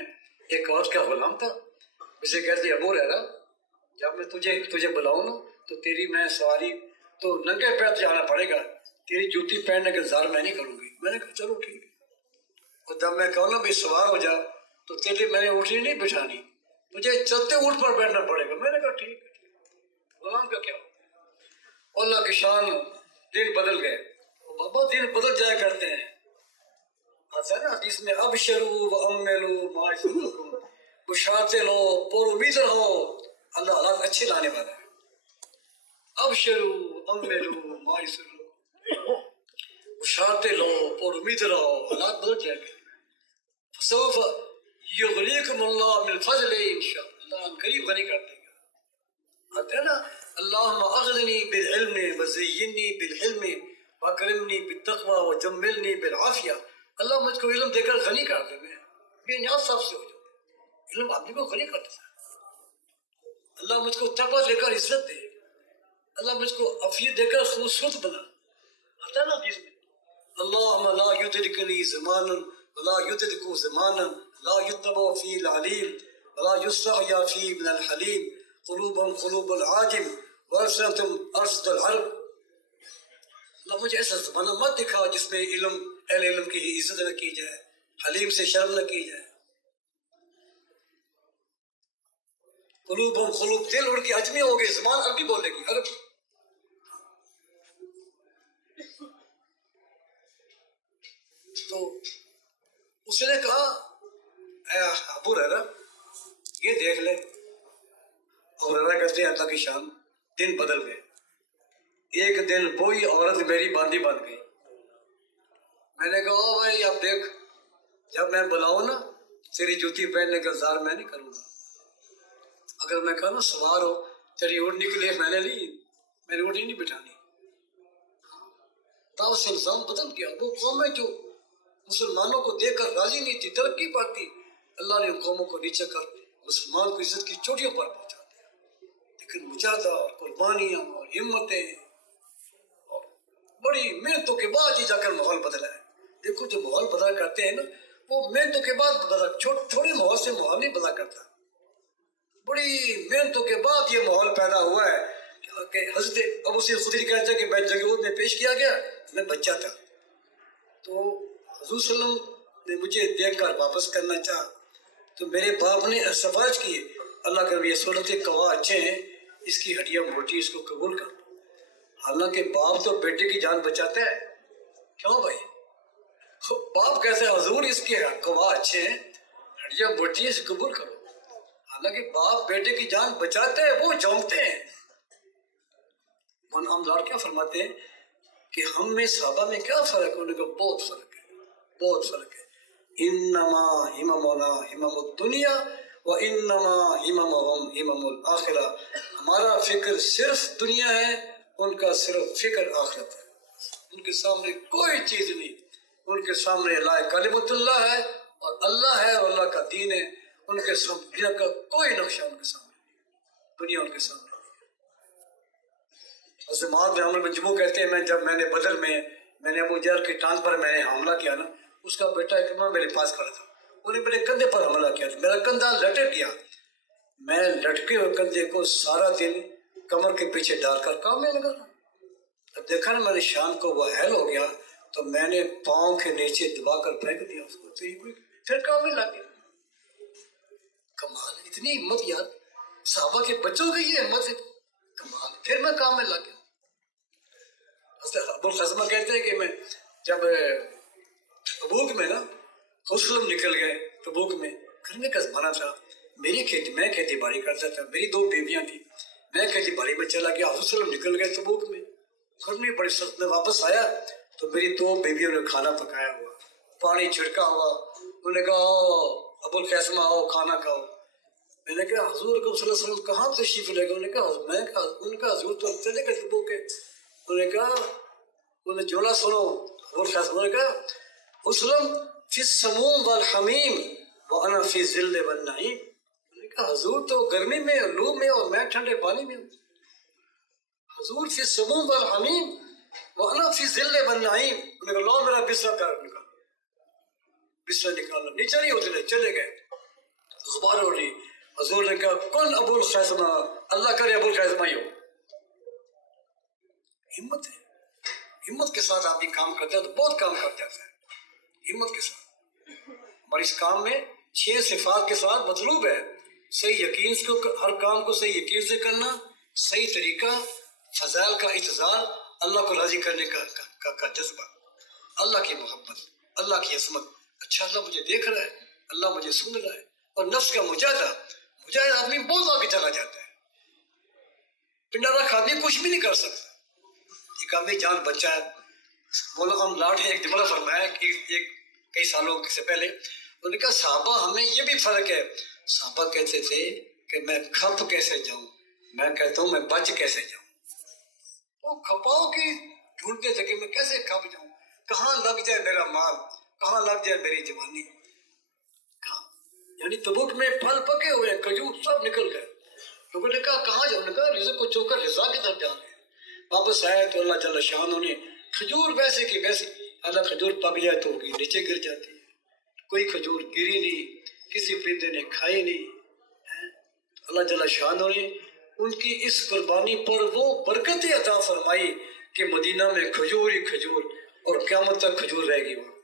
ایک عورت کا غلام تھا، اسے کہتے ابو ہریرہ جب میں تجھے بلاؤں نا تو تیری میں سواری تو ننگے پیر جانا پڑے گا، تیری جوتی پہننے کا انتظار میں نہیں کروں گی. میں نے کہا چلو ٹھیک ہے. اور جب میں کہوں نا بھی سوار ہو جا تو تیرے میں نے اونٹنی نہیں بچھانی، مجھے چلتے اونٹ پر بیٹھنا پڑے گا. میں نے کہا ٹھیک ہے. غلام کا کیا؟ اللہ کی شان. دن بدل گئے. بابا دن بدل جایا کرتے ہیں. آتا ہے نا حدیث میں ابشروا واملوا ما یسرکم، بشارتیں لو پر امید رہو، اللہ حالات اچھے لانے والا ہے. ابشروا واملوا ما یسرکم، بشارتیں لو پر امید رہو، حالات بدل جائیں گے. فسوف یغنیکم اللہ من فضلہ انشاءاللہ، اللہ ان قریب غنی کر دے گا. آتا ہے نا اللہم اغننی بالعلم وزینی بالحلم واکرمنی بالتقوی وجملنی بالعافیہ. اللہ مجھ کو علم دے کر غنی کر دے، میں بے نیاز سب سے ہو جاؤں. علم آدمی کو غنی کرتا ہے. اللہ مجھ کو تقوی دے کر عزت دے، اللہ مجھ کو عافیت دے کر خوبصورت بنا. آتا ہے نا حدیث میں اللہم لا یدرکنی زمانا ولا یدرکو زمانا لا یتبع فی العلیم ولا یستحیا فی من الحلیم قلوبا قلوب العاجم وارسلتم ارسد العرب. اللہ مجھے ایسا زمانہ مت دکھا جس میں اہل علم کی عزت نہ کی جائے، حلیم سے شرم نہ کی جائے. قلوب دل ان کی عجمی ہو گئی، زبان عربی بولے گی، عرب. تو اس نے کہا اے ابو ہریرہ یہ دیکھ لے. ابو ہریرہ کہتے ہیں اللہ کی شان. دن بدل گئے. ایک دن وہی عورت میری باندھی بن گئی. میں نے کہا او بھائی اب دیکھ، جب میں بلاؤں نا تیری جوتی پہننے کا انتظار میں نہیں کروں گا. اگر میں کہا نا سوار ہو تیری اونٹنی کے لیے میں نے اونٹنی نہیں بٹھانی. دعوت سے نظام بدل گیا. وہ قومیں جو مسلمانوں کو دیکھ کر راضی نہیں تھی، ترقی پاتی، اللہ نے ان قوموں کو نیچے کر مسلمان کو عزت کی چوٹیوں پر پہنچا دیا. لیکن مجاہدہ اور قربانیاں اور ہمتیں اور بڑی محنتوں کے بعد ہی جا کر ماحول بدلا ہے. دیکھو جو ماحول بدلا کرتے ہیں نا وہ محنتوں کے بعد بدلا، چھوٹے ماحول سے ماحول نہیں بدلا کرتا. بڑی محنتوں کے بعد یہ ماحول پیدا ہوا ہے کہ حضرت ابو سعید خدری کہتے ہیں کہ میں جگہود میں پیش کیا گیا، میں بچہ تھا تو حضور صلی اللہ علیہ وسلم نے مجھے دیکھ کر واپس کرنا چاہا تو میرے باپ نے سفارش کی اللہ کا یہ صورت کوا اچھے ہیں، اس کی ہڈیاں موٹی، اس کو قبول کر. حالانکہ باپ تو بیٹے کی جان بچاتا ہے. کیوں بھائی؟ باپ کہتے ہیں حضور اس کے کوا اچھے ہیں، ہڈیاں موٹی ہیں، اسے قبول کرو. حالانکہ باپ بیٹے کی جان بچاتے ہیں، وہ جھونکتے ہیں. ہم لوگ کیا فرماتے ہیں کہ ہم میں صحابہ میں کیا فرق ہے؟ انہوں نے کہا بہت فرق ہے، بہت فرق ہے. انما ہممنا ہمم الدنیا و انما ہممہم ہمم الآخرہ. ہمارا فکر صرف دنیا ہے، ان کا صرف فکر آخرت ہے. ان کے سامنے کوئی چیز نہیں. ان کے سامنے لا کلمۃ اللہ ہے اور اللہ ہے اور اللہ کا دین ہے. ان کے سامنے دنیا کا کوئی نقشہ ان کے سامنے نہیں، دنیا ان کے سامنے. معاذ بن عمرو بن جموح کہتے ہیں جب میں نے بدر میں نے ابو جہل کی ٹانگ پر میں نے حملہ کیا نا، اس کا بیٹا اکرمہ میرے پاس کھڑا تھا، انہوں نے میرے کندھے پر حملہ کیا تھا، میرا کندھا لٹک گیا. میں لٹکے ہوئے کندھے کو سارا دن کمر کے پیچھے ڈال کر کام میں لگا. اب دیکھا نا میری شان کو وہ حیل ہو گیا تو میں نے پاؤں کے نیچے دبا کر پھینک دیا اس کو، تو یہ پھر کام میں لگ گیا. کمال، اتنی ہمت یار، صحابہ کے بچوں کی یہ ہمت ہے، کمال. پھر میں کام میں لگ گیا. ابو القاسم کہتے ہیں کہ میں جب تبوک میں نا حسلم نکل گئے، تبوک میں گرمی کا زمانہ تھا، میں کھیتی باڑی کرتا تھا، میری 2 بیویاں تھیں، میں کھیتی باڑی میں چلا گیا. حسلم نکل گئے تبوک میں، گرمی بڑی سخت. میں واپس آیا تو میری 2 بیویوں نے کھانا پکایا ہوا، پانی چھڑکا ہوا. انہوں نے کہا ابو القاسم آؤ کھانا کھاؤ. میں نے کہا حضور کو صلی اللہ علیہ وسلم کہاں تشریف لے گئے؟ انہوں نے کہا حضور تو چلے گئے تبوک کے. انہوں نے کہا انہیں جملہ سنو، ابو القاسم نے کہا اسلم فی السموم والحمیم وانا فی الظل والنعیم. انہوں نے کہا حضور تو گرمی میں اور لو میں اور میں ٹھنڈے پانی میں ہوں. حضور فی السموم والحمیم وانا فی الظل والنعیم. انہوں نے کہا لو میرا بستر کر نکال، بستر نکالنا، نیچے نہیں اترے، چلے گئے. غبار ہو رہی. حضور نے کہا کون ابو القاسم، اللہ کرے ابو القاسم ہی ہو. ہمت ہے، ہمت کے ساتھ آدمی کام کرتا ہے تو بہت کام کر جاتا ہے، ہمت کے ساتھ. اور اس کام میں 6 صفات کے ساتھ مطلوب ہے صحیح یقین کو، ہر کام کو صحیح یقین سے کرنا، صحیح طریقہ، فضائل کا انتظار، اللہ کو راضی کرنے کا جذبہ، اللہ کی محبت، اللہ کی عظمت. اچھا اللہ مجھے دیکھ رہا ہے، اللہ مجھے سن رہا ہے. اور نفس کا مجاہدہ آدمی بہت آگے چلا جاتا ہے. پنڈارا آدمی کچھ بھی نہیں کر سکتا. ایک آدمی جان بچا ہے، مولانا ہم لاٹ ہے، ایک جملہ فرمایا ایک کئی سالوں سے پہلے. انہوں نے کہا صحابہ ہمیں یہ بھی فرق ہے. صحابہ کہتے تھے کہ میں کھپ کیسے جاؤں، میں کہتا ہوں میں بچ کیسے جاؤں. وہ کھپاؤ کی ڈھونڈتے تھے کہ میں کیسے کھپ جاؤں، کہاں لگ جائے میرا مال، کہاں لگ جائے میری جوانی. یعنی تبوک میں پھل پکے ہوئے، کھجور سب نکل گئے. لوگوں نے کہا کہاں جاؤ؟ نے کہا رزق کو چوکر رضا کی طرف جانا ہے. واپس آئے تو اللہ جل شان نے کھجور ویسے کی ویسی، اللہ کھجور پک جائے تو نیچے گر جاتی ہے. کوئی کھجور گری نہیں، کسی پرندے نے کھائی نہیں. اللہ جل شان نے ان کی اس قربانی پر وہ برکتیں عطا فرمائی کہ مدینہ میں کھجور ہی کھجور، اور قیامت تک کھجور رہے گی. وہاں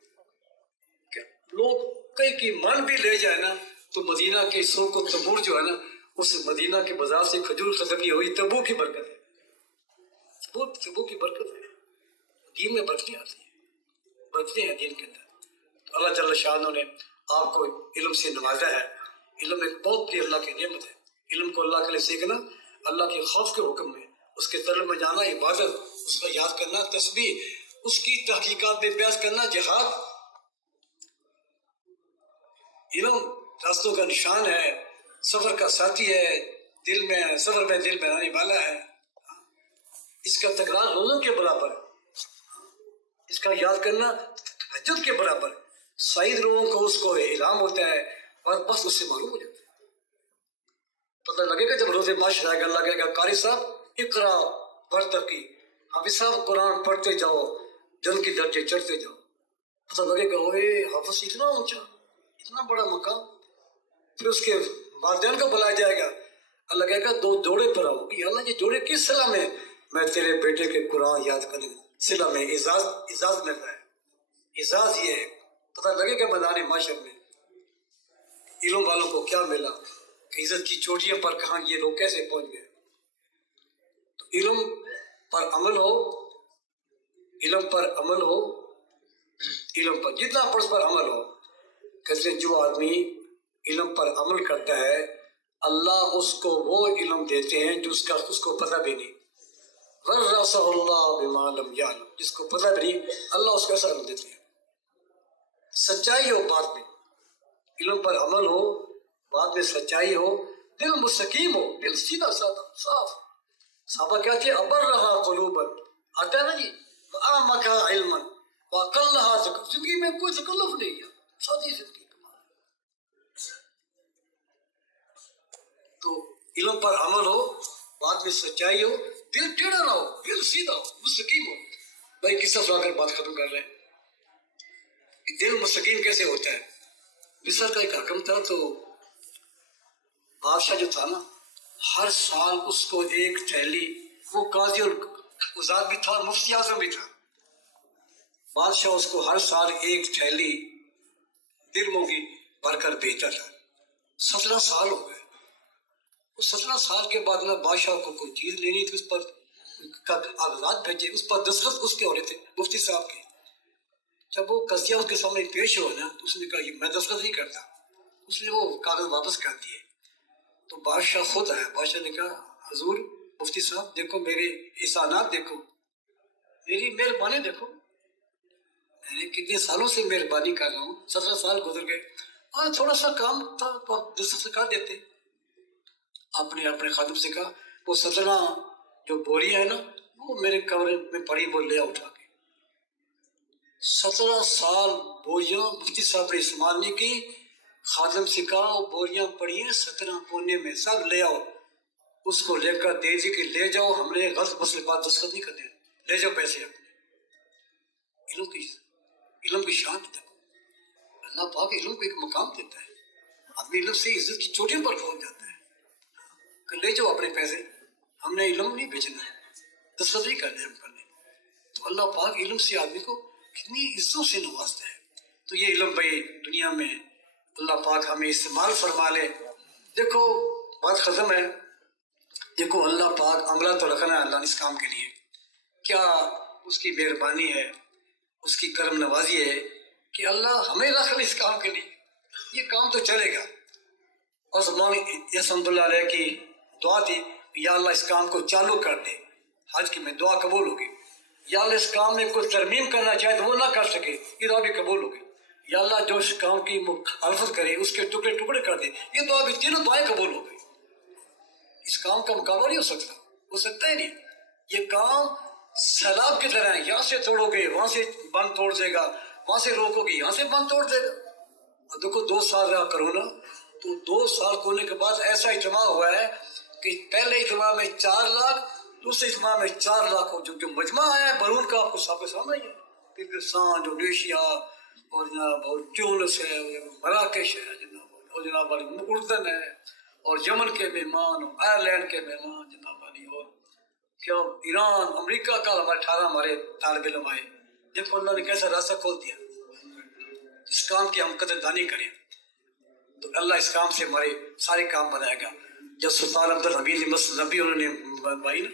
لوگ کئی کی من بھی لے جائے نا تو مدینہ کے سوق و تبور جو ہے نا، اس مدینہ کے بازار سے کھجور ختم کی ہوئی. تبو کی برکت ہے، تبو کی برکت ہے. دین میں برکتیں آتی ہیں، برکتیں ہیں دین کے اندر. تو اللہ جل شانہ نے آپ کو علم سے نوازا ہے. علم ایک بہت بڑی اللہ کی نعمت ہے. علم کو اللہ کے لیے سیکھنا، اللہ کے خوف کے حکم میں، اس کے طلب میں جانا عبادت، اس کا یاد کرنا تسبیح، اس کی تحقیقات میں بیان کرنا جہاد. علم راستوں کا نشان ہے، سفر کا ساتھی ہے، دل میں سفر میں دل بنانے والا ہے. اس کا تکرار روزوں کے برابر ہے، اس کا یاد کرنا تہجد کے برابر ہے. سعید لوگوں کو اس کو الہام ہوتا ہے اور بس اس سے معلوم ہو جاتا ہے. پتہ لگے گا جب روزے معاشر آئے گا، اللہ کہے گا قاری صاحب اقرا ورتقی، حافظ صاحب قرآن پڑھتے جاؤ، جن کے درجے چڑھتے جاؤ. پتہ لگے گا اوے حافظ اتنا اونچا، اتنا بڑا مقام. پھر اس کے والدین کو بلایا جائے گا، اللہ کہے گا 2 جوڑے پر آؤ. کہ اللہ یہ جوڑے کس صلہ میں؟ میں تیرے بیٹے کے قرآن یاد کرنے صلہ میں اعزاز مل رہا ہے. اعزاز یہ ہے. پتہ لگے گا میدان معاشر میں علم والوں کو کیا ملا، کہ عزت کی چوٹیوں پر کہاں یہ لوگ کیسے پہنچ گئے. تو علم پر عمل ہو، علم پر عمل ہو، علم پر جتنا پڑھ پر عمل ہو. کہتے ہیں جو آدمی علم پر عمل کرتا ہے اللہ اس کو وہ علم دیتے ہیں جو اس کو پتہ بھی نہیں. ورثہ اللہ بما لم یعلم، جس کو پتہ بھی نہیں اللہ اس کو ایسا علم دیتے ہیں. سچائی ہو بات میں، علم پر عمل ہو، بات میں سچائی ہو، دل مستقیم ہو، دل سیدھا سادہ صاف. صحابہ کیا تھے؟ ابر رہا قلوباً، آتا ہے نا جی، وَأَعْمَقَ عِلْمًا وَأَقَلَّهَا ذِكْرًا. زندگی میں کوئی تکلف نہیں ہے، سادی زندگی. تو علم پر عمل ہو، بات میں سچائی ہو، دل ٹیڑھا نہ ہو، دل سیدھا ہو، مستقیم ہو. بھائی قصہ سنا کر بات ختم کر رہے ہیں. دل مستقیم کیسے ہوتا ہے؟ مصر کا ایک حکم تھا، تو بادشاہ جو تھا نا ہر سال اس کو ایک تھیلی، وہ قاضی اور قضات بھی تھا اور مفتی اعظم بھی تھا. بادشاہ اس کو ہر سال ایک تھیلی درموں کی بھر کر بھیجتا تھا. 17 سال ہو گئے. اس 17 سال کے بعد میں بادشاہ کو کوئی چیز لینی تھی، اس پر کاغذات بھیجے، اس پر دستخط اس کے ہو رہے تھے مفتی صاحب کے. جب وہ قضیہ اس کے سامنے پیش ہوا نا تو اس نے کہا یہ میں دستخط نہیں کرتا. اس نے وہ کاغذ واپس کر دیے. تو بادشاہ خود آیا. بادشاہ نے کہا حضور مفتی صاحب دیکھو میرے احسانات، دیکھو میری مہربانی، دیکھو میں نے کتنے سالوں سے مہربانی کر رہا ہوں، 17 سال گزر گئے، اور تھوڑا سا کام تھا تو آپ دستخط کر دیتے. آپ نے اپنے خادم سے کہا وہ 17 جو بوریاں ہیں نا وہ میرے کمرے میں پڑی، وہ لے اٹھا کے. 17 سال بوریاں مفتی صاحب نے استعمال نہیں کی. خادم سے کہا وہ بوریاں پڑی ہیں 17 کونے میں، سب لے آؤ. اس کو لے کر دے دی کہ لے جاؤ، ہم نے غلط مسئلے پر دستخط نہیں کرنے، لے جاؤ پیسے اپنے. علم کی شان تک اللہ پاک علم کو ایک مقام دیتا ہے. آدمی علم سے عزت کی چوٹیوں پر پہنچ جاتا ہے کہ لے جاؤ اپنے پیسے، ہم نے علم نہیں بیچنا ہے، دستخط نہیں کرنے ہم کرنے. تو اللہ پاک علم سے آدمی کو کتنی عزتوں سے نوازتا ہے. تو یہ علم بھائی دنیا میں اللہ پاک ہمیں استعمال فرما لے. دیکھو بات ختم ہے. دیکھو اللہ پاک عملہ تو رکھنا ہے اللہ نے اس کام کے لیے، کیا اس کی مہربانی ہے، اس کی کرم نوازی ہے کہ اللہ ہمیں رکھ لے اس کام کے لیے. یہ کام تو چلے گا. اور مولانا یس رحمۃ اللہ علیہ کی دعا تھی، یا اللہ اس کام کو چالو کر دے. حج کی میں دعا قبول ہوگی. یا اللہ اس کام میں کوئی ترمیم کرنا چاہے تو وہ نہ کر سکے، یہ دعا بھی قبول ہوگی. یا اللہ جو اس کام کی مخالفت کرے اس کے ٹکڑے ٹکڑے کر دے، یہ دعا بھی، تینوں دعائیں قبول ہو گئی. اس کام کا مقابلہ نہیں ہو سکتا ہی نہیں. یہ کام سیلاب کی طرح ہے، یہاں سے توڑو گے وہاں سے بند توڑ دے گا، وہاں سے روکو گے یہاں سے بند توڑ دے گا. اور دیکھو 2 سال رہا کرونا، تو 2 سال ہونے کے بعد ایسا اجتماع ہوا ہے کہ پہلے اجتماع میں 4 لاکھ، دوسرے اجتماع میں 4 لاکھ ہو. جو مجمع ہے برون کا آپ کو سب کے سامنے ہی ہے. پاکستان، انڈونیشیا اور جناب اور ٹیونس ہے، مراکش ہے جناب، اور جناب اردن ہے، اور یمن کے مہمان، اور آئرلینڈ کے مہمان جناب علی، اور کیا ایران، امریکہ کا ہمارے 18 ہمارے طالب علم آئے. دیکھو اللہ نے کیسا راستہ کھول دیا. اس کام کی ہم قدردانی کریں تو اللہ اس کام سے ہمارے سارے کام بنائے گا. جب سلطان عبد الحمید مسجد نبی انہوں نے بنوائی نا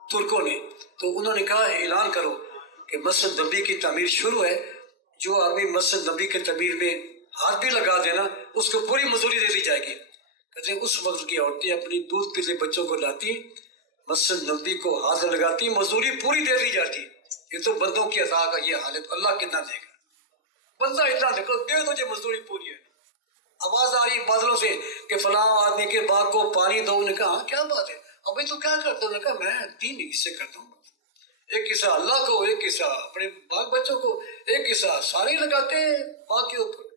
ترکوں نے، تو انہوں نے کہا اعلان کرو کہ مسجد نبی کی تعمیر شروع ہے. جو آدمی مسجد نبی کی تعمیر میں ہاتھ بھی لگا دینا اس کو پوری مزدوری دے دی جائے گی. کہتے ہیں اس وقت کی عورتیں اپنی دودھ پیتے بچوں کو لاتی، مسجد نبی کو ہاتھ لگاتی، مزدوری پوری دے دی جاتی. یہ تو بندوں کی عطا کا یہ حالت، اللہ کتنا دے گا. بندہ اتنا دے تجھے مزدوری پوری ہے. آواز آ رہی بادلوں سے کہ فلاں آدمی کے باغ کو پانی دو. نے کہا کیا بات ہے ابھی تو کیا کرتا ہوں؟ نے کہا میں 3 حصے کرتا ہوں، ایک حصہ اللہ کو، ایک حصہ اپنے باغ بچوں کو، ایک حصہ سارے لگاتے ہیں باغ کے اوپر،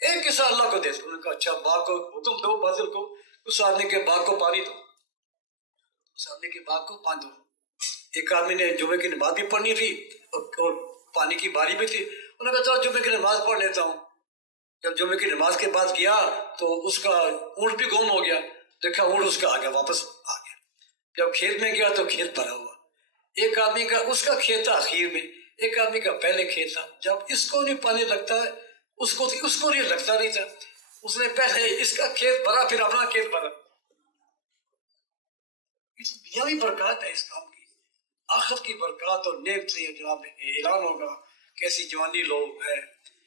ایک حصہ اللہ کو دیتے. انہوں نے کہا اچھا باغ کو حکم دو بادل کو اس آدمی کے باغ کو پانی دو، اس آدمی کے باغ کو پانی دو. ایک آدمی نے جمعے کی نماز بھی پڑھنی تھی اور پانی کی باری بھی تھی. انہوں نے کہا چلو جمعے کی نماز پڑھ لیتا ہوں. جب جمعے کی نماز کے بعد گیا تو اس کا اونٹ بھی گم ہو گیا. دیکھا اونٹ اس کا آ گیا، واپس آ گیا. جب کھیت میں گیا تو کھیت بھرا ہوا. ایک آدمی کا اس کا کھیت تھا اخیر میں، ایک آدمی کا پہلے کھیت تھا. جب اس کو نہیں پانی لگتا ہے اس کو نہیں لگتا نہیں تھا. اس نے پہلے اس کا کھیت بھرا پھر اپنا کھیت بھرا. دنیاوی برکات ہے اس کام کی، آخرت کی برکات اور نعمتیں جناب اعلان ہوگا کہ ایسی جوانی لو ہے،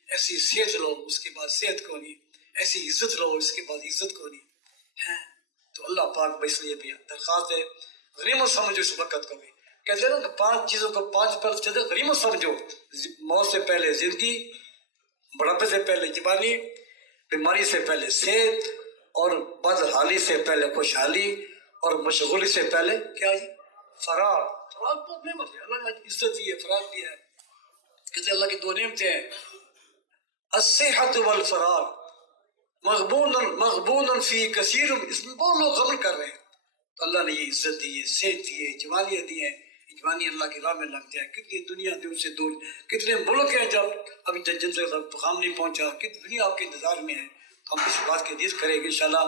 ایسی صحت لو اس کے بعد صحت کو نہیں، ایسی عزت لو اس کے بعد عزت کو نہیں ہے. تو اللہ پاک اس لیے بھی درخواست ہے غنیمت سمجھو اس برکت کو بھی. کہتے ہیں نا کہ 5 چیزوں کو 5 پر غنیمت سمجھو. موت سے پہلے زندگی، بڑھاپے سے پہلے جوانی، بیماری سے پہلے صحت، اور بدحالی سے پہلے خوشحالی، اور مشغولی سے پہلے کیا جی فراغ. فراغ تو نعمت ہے، اللہ نے عزت دی ہے، فراغ دیا ہے. کہتے اللہ کی 2 نعمتیں ہیں، الصحت والفراغ مغبون فی کثیر. اس میں بہت لوگ غبن کر رہے ہیں. تو اللہ نے یہ عزت دی ہے، صحت دی ہے، جوانیاں دی ہیں. جوانی اللہ کی راہ میں لگتے ہیں. کتنی دنیا دور سے دور، کتنے ملک ہیں جب ابھی جن سے پیغام نہیں پہنچا، کتنی دنیا آپ کے انتظار میں ہے. ہم اس بات کی نیت کریں گے انشاءاللہ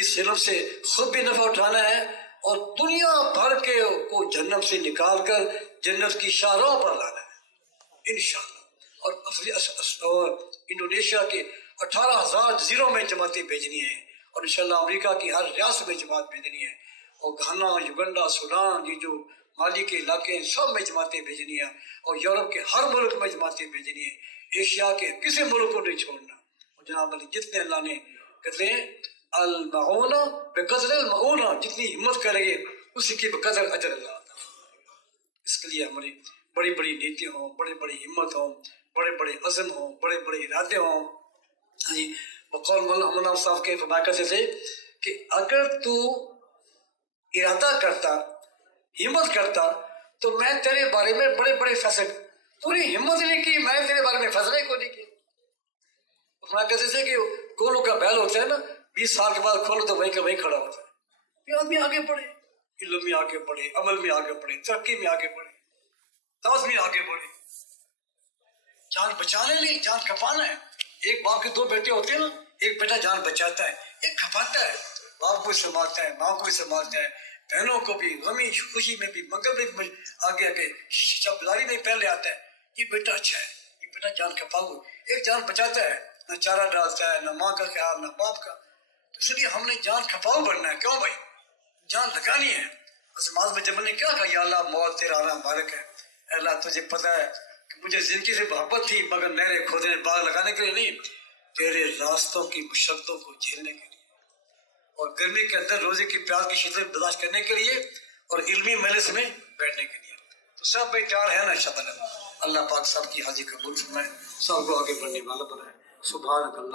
اس علم سے خود بھی نفع اٹھانا ہے اور دنیا بھر کے کو جنت سے نکال کر جنت کی شاہراہوں پر لانا ہے انشاءاللہ. اور انڈونیشیا کے 18,000 جزیروں میں جماعتیں بھیجنی ہیں، اور انشاءاللہ امریکہ کی ہر ریاست میں جماعت بھیجنی ہے، اور گھانا، یوگنڈا، سوڈان، یہ جو مالی کے علاقے ہیں سب میں جماعتیں بھیجنی ہیں، اور یورپ کے ہر ملک میں جماعتیں بھیجنی ہیں. ایشیا کے کسی ملک کو نہیں چھوڑنا. اور جناب علی جتنے اللہ نے کہتے ہیں المعون بقدر المعون، جتنی ہمت کریں گے اسی کی بقدر اجر اللہ آتا ہے. اس کے لیے ہماری بڑی بڑی نیتیں ہوں، بڑی بڑی ہمت ہوں، بڑے بڑے عزم ہوں، بڑے بڑے ارادے ہوں. بقول مولانا صاحب کے فرمایا کرتے تھے کہ اگر تو ارادہ کرتا، ہمت کرتا، تو میں تیرے بارے میں بڑے بڑے فیصلے پوری ہمت نہیں کی، میں نے تیرے بارے میں فیصلہ ہی کو نہیں کیا۔ میں کہتے تھے کہ کولوں کا بیل ہوتا ہے نا، 20 سال کے بعد کھولو تو وہیں کا وہیں کھڑا ہوتا ہے۔ یہ آدمی آگے بڑھے، علم میں آگے بڑھے، عمل میں آگے بڑھے، ترقی میں آگے بڑھے، دعوت میں آگے بڑھے۔ جان بچانے نہیں، جان کھپانا ہے۔ ایک باپ کے 2 بیٹے ہوتے ہیں نا، ایک بیٹا جان بچاتا ہے، ایک کھپاتا ہے، باپ کو بھی سنبھالتا ہے، ماں کو بھی سنبھالتا ہے، بہنوں کو بھی، غمی خوشی میں بھی، منگل میں بھی آگے آگے، شب داری میں پہلے آتا ہے۔ یہ بیٹا اچھا ہے، یہ بیٹا جان کھپاؤ۔ ایک جان بچاتا ہے، نہ چارہ ڈالتا ہے، نہ ماں کا خیال، نہ باپ کا۔ تو اس لیے ہم نے جان کھپاؤ بننا ہے۔ کیوں بھائی؟ جان لگانی ہے۔ بس نماز میں جب میں نے کیا کہا، یا اللہ موت تیرا آنا مبارک ہے، اے اللہ تجھے پتہ ہے کہ مجھے زندگی سے محبت تھی، مگر نہریں کھودنے باغ لگانے کے لیے نہیں، تیرے راستوں کی مشقتوں کو جھیلنے کے لیے، اور گرمی کے اندر روزے کی پیاس کی شدت برداشت کرنے کے لیے، اور علمی مجلس میں بیٹھنے کے لیے۔ تو سب بھائی تیار ہے نا انشاءاللہ؟ اللہ پاک سب کی حاضری قبول فرمائے، سب کو آگے بڑھنے والا بنائے۔ سبحان اللہ۔